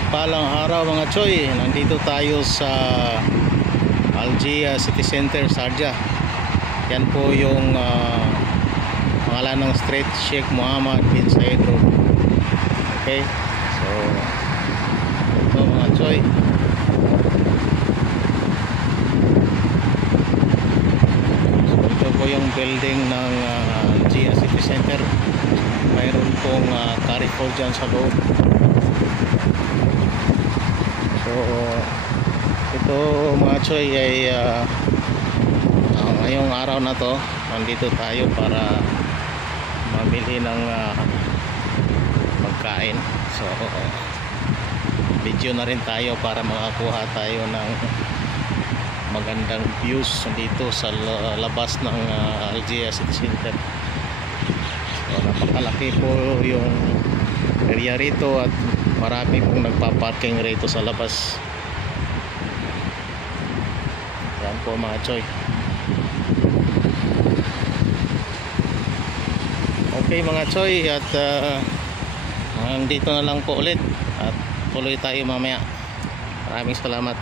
Mapagpalang araw mga choy. Nandito tayo sa Algia City Center, Sharjah. Yan po yung pangalan ng street, Sheikh Mohammed bin Zayed Road. Okay, so ito mga choy, so ito po yung building ng Algia City Center. Mayroon pong Carrefour dyan sa loob. So ito mga choy ay ngayong araw na to nandito tayo para mamili ng pagkain. So video na rin tayo para makakuha tayo ng magandang views dito sa labas ng Algia City Center. So napakalaki po yung area rito at marami pong nagpa-parking rito sa labas. Yan po mga choy. Okay mga choy, at hanggang dito na lang po ulit at tuloy tayo mamaya. Maraming salamat.